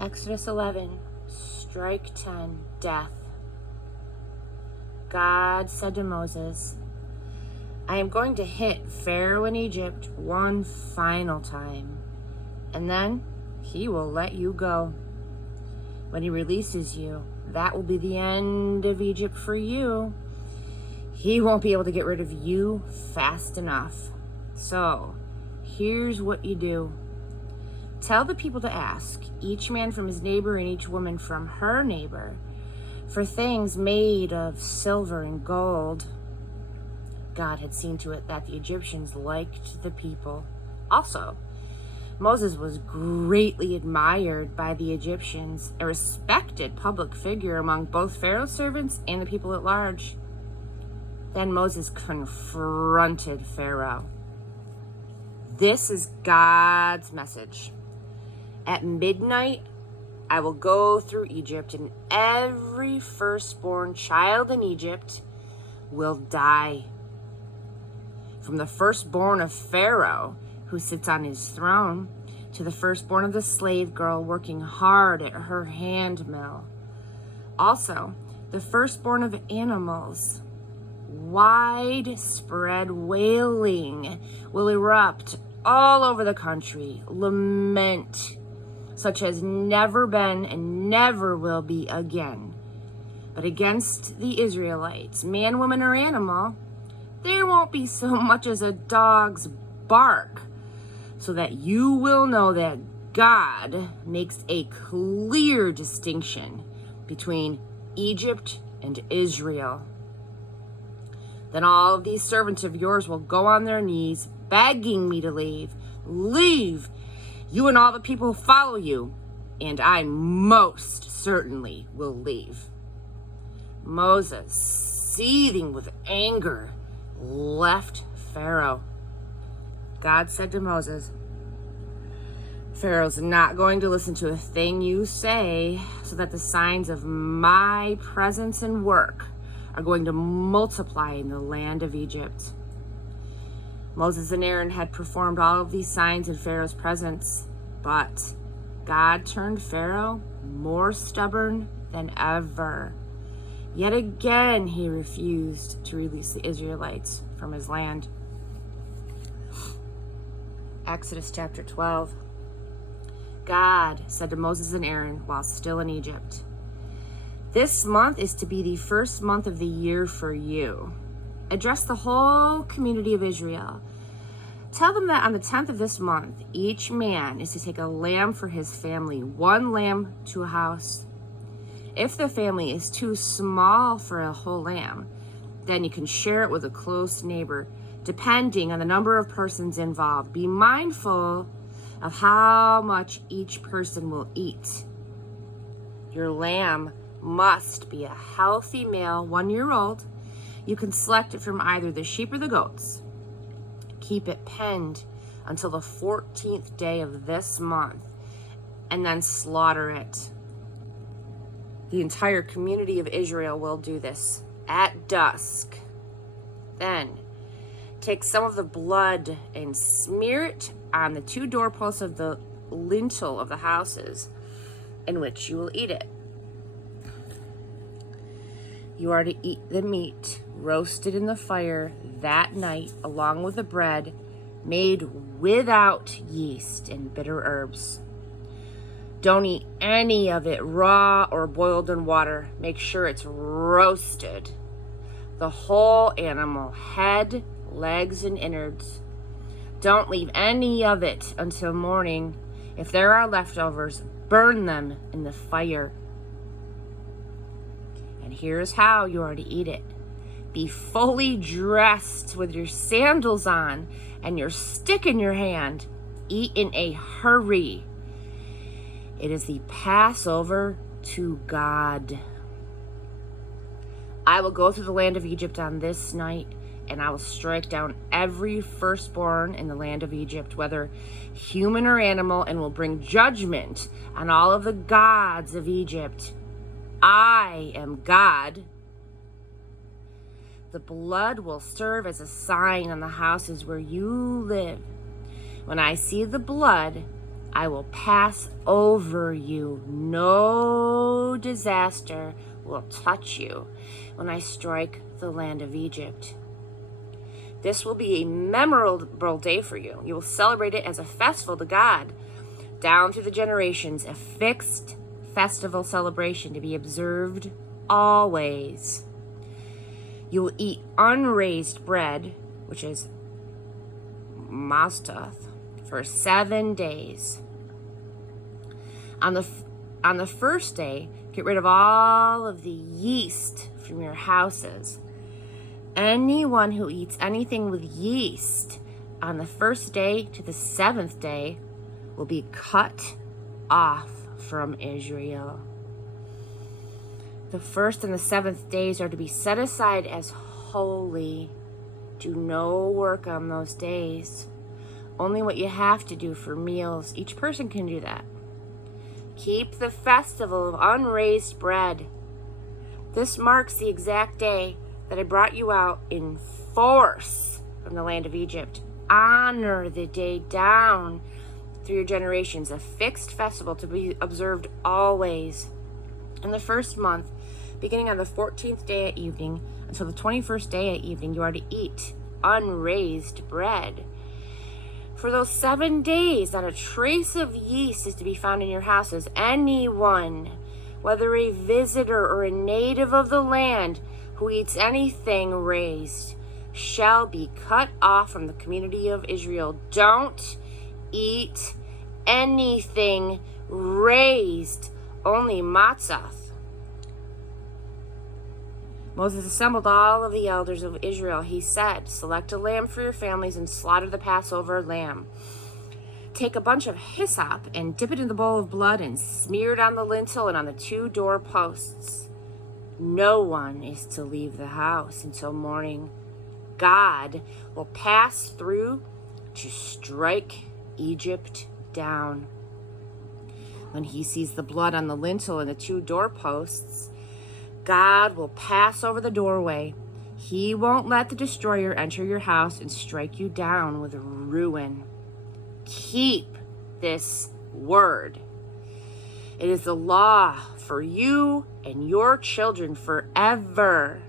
Exodus 11, strike 10, death. God said to Moses, I am going to hit Pharaoh in Egypt one final time, and then he will let you go. When he releases you, that will be the end of Egypt for you. He won't be able to get rid of you fast enough. So, here's what you do. Tell the people to ask, each man from his neighbor and each woman from her neighbor, for things made of silver and gold. God had seen to it that the Egyptians liked the people. Also, Moses was greatly admired by the Egyptians, a respected public figure among both Pharaoh's servants and the people at large. Then Moses confronted Pharaoh. This is God's message. At midnight, I will go through Egypt, and every firstborn child in Egypt will die. From the firstborn of Pharaoh, who sits on his throne, to the firstborn of the slave girl working hard at her hand mill. Also, the firstborn of animals. Widespread wailing will erupt all over the country. Lament such as never been and never will be again. But against the Israelites, man, woman, or animal, there won't be so much as a dog's bark, so that you will know that God makes a clear distinction between Egypt and Israel. Then all of these servants of yours will go on their knees, begging me to leave. Leave, you and all the people who follow you, and I most certainly will leave. Moses, seething with anger, left Pharaoh. God said to Moses, Pharaoh's not going to listen to a thing you say, so that the signs of my presence and work are going to multiply in the land of Egypt. Moses and Aaron had performed all of these signs in Pharaoh's presence, but God turned Pharaoh more stubborn than ever. Yet again, he refused to release the Israelites from his land. Exodus chapter 12. God said to Moses and Aaron while still in Egypt, this month is to be the first month of the year for you. Address the whole community of Israel. Tell them that on the 10th of this month, each man is to take a lamb for his family, one lamb to a house. If the family is too small for a whole lamb, then you can share it with a close neighbor, depending on the number of persons involved. Be mindful of how much each person will eat. Your lamb must be a healthy male, 1 year old. You can select it from either the sheep or the goats. Keep it penned until the 14th day of this month, and then slaughter it. The entire community of Israel will do this at dusk. Then take some of the blood and smear it on the 2 doorposts of the lintel of the houses in which you will eat it. You are to eat the meat roasted in the fire that night, along with the bread made without yeast and bitter herbs. Don't eat any of it raw or boiled in water. Make sure it's roasted. The whole animal, head, legs, and innards. Don't leave any of it until morning. If there are leftovers, burn them in the fire. And here's how you are to eat it. Be fully dressed with your sandals on and your stick in your hand. Eat in a hurry. It is the Passover to God. I will go through the land of Egypt on this night, and I will strike down every firstborn in the land of Egypt, whether human or animal, and will bring judgment on all of the gods of Egypt. I am God. The blood will serve as a sign on the houses where you live. When I see the blood, I will pass over you. No disaster will touch you when I strike the land of Egypt. This will be a memorable day for you. You will celebrate it as a festival to God, down through the generations, a fixed festival celebration to be observed always. You will eat unraised bread, which is mastath, for 7 days. On the first day, get rid of all of the yeast from your houses. Anyone who eats anything with yeast on the first day to the 7th day will be cut off from Israel. The 1st and the 7th days are to be set aside as holy. Do no work on those days. Only what you have to do for meals. Each person can do that. Keep the festival of unraised bread. This marks the exact day that I brought you out in force from the land of Egypt. Honor the day down through your generations, a fixed festival to be observed always. In the first month, beginning on the 14th day at evening until the 21st day at evening, you are to eat unraised bread. For those 7 days, not a trace of yeast is to be found in your houses. Anyone, whether a visitor or a native of the land, who eats anything raised shall be cut off from the community of Israel. Don't eat anything raised, only matzah. Moses assembled all of the elders of Israel. He said, select a lamb for your families and slaughter the Passover lamb. Take a bunch of hyssop and dip it in the bowl of blood and smear it on the lintel and on the 2 doorposts. No one is to leave the house until morning. God will pass through to strike Egypt down. When he sees the blood on the lintel and the 2 doorposts, God will pass over the doorway. He won't let the destroyer enter your house and strike you down with ruin. Keep this word. It is the law for you and your children forever.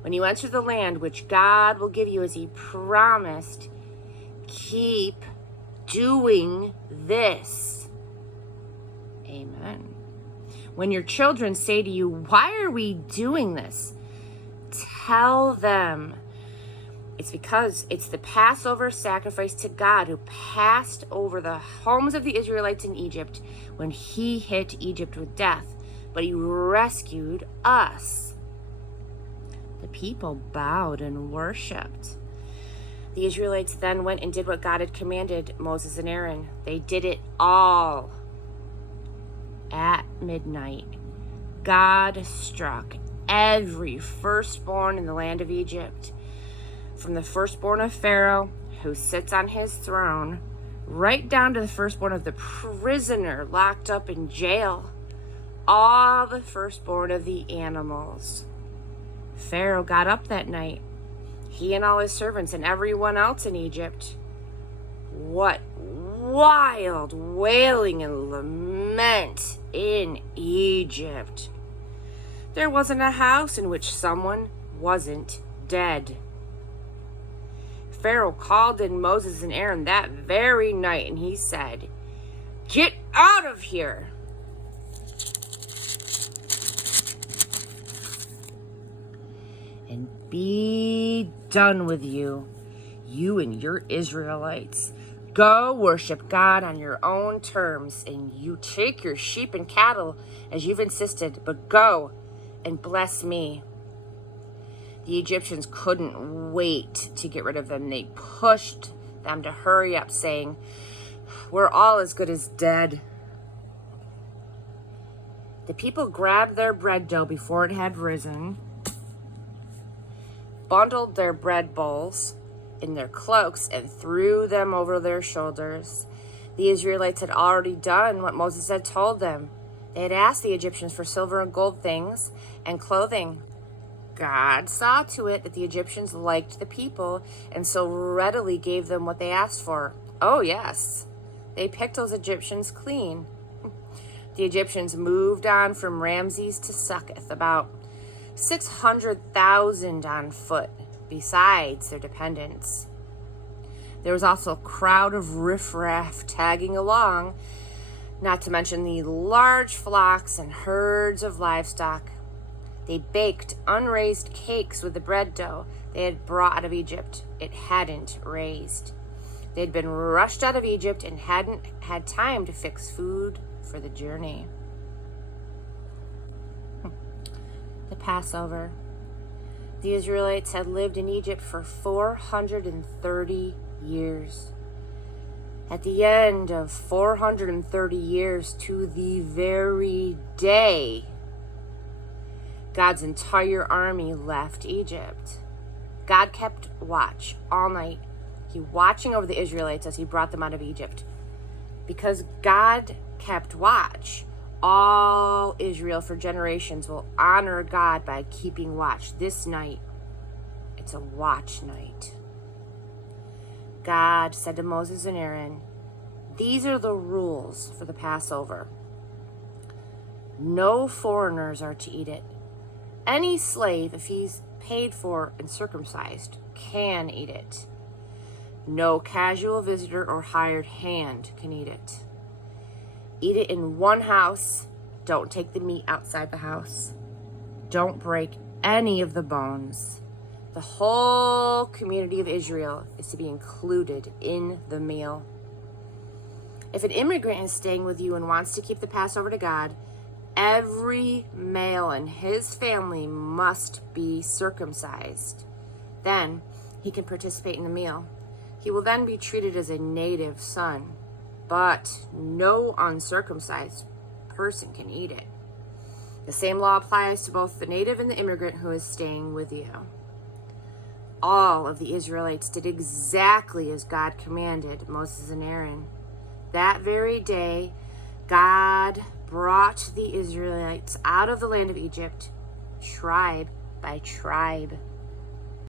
When you enter the land which God will give you as he promised, keep doing this. Amen. When your children say to you, why are we doing this? Tell them it's because it's the Passover sacrifice to God who passed over the homes of the Israelites in Egypt when he hit Egypt with death, but he rescued us. The people bowed and worshipped. The Israelites then went and did what God had commanded Moses and Aaron. They did it all. At midnight, God struck every firstborn in the land of Egypt, from the firstborn of Pharaoh, who sits on his throne, right down to the firstborn of the prisoner locked up in jail, all the firstborn of the animals. Pharaoh got up that night, he and all his servants and everyone else in Egypt. What wild wailing and lament in Egypt. There wasn't a house in which someone wasn't dead. Pharaoh called in Moses and Aaron that very night, and he said, "Get out of here." And be done with you, you and your Israelites. Go worship God on your own terms, and you take your sheep and cattle as you've insisted, but go and bless me. The Egyptians couldn't wait to get rid of them. They pushed them to hurry up, saying, "We're all as good as dead." The people grabbed their bread dough before it had risen, bundled their bread bowls in their cloaks, and threw them over their shoulders. The Israelites had already done what Moses had told them. They had asked the Egyptians for silver and gold things and clothing. God saw to it that the Egyptians liked the people and so readily gave them what they asked for. Oh yes, They picked those Egyptians clean. The Egyptians moved on from Ramses to Succoth, about 600,000 on foot, besides their dependents. There was also a crowd of riffraff tagging along, not to mention the large flocks and herds of livestock. They baked unraised cakes with the bread dough they had brought out of Egypt. It hadn't raised. They had been rushed out of Egypt and hadn't had time to fix food for the journey. The Passover. The Israelites had lived in Egypt for 430 years. At the end of 430 years, to the very day, God's entire army left Egypt. God kept watch all night. He watching over the Israelites as he brought them out of Egypt. Because God kept watch, all Israel for generations will honor God by keeping watch. This night, it's a watch night. God said to Moses and Aaron, "These are the rules for the Passover. No foreigners are to eat it. Any slave, if he's paid for and circumcised, can eat it. No casual visitor or hired hand can eat it. Eat it in one house. Don't take the meat outside the house. Don't break any of the bones. The whole community of Israel is to be included in the meal. If an immigrant is staying with you and wants to keep the Passover to God, every male in his family must be circumcised. Then he can participate in the meal. He will then be treated as a native son, but no uncircumcised person can eat it. The same law applies to both the native and the immigrant who is staying with you." All of the Israelites did exactly as God commanded Moses and Aaron. That very day, God brought the Israelites out of the land of Egypt, tribe by tribe.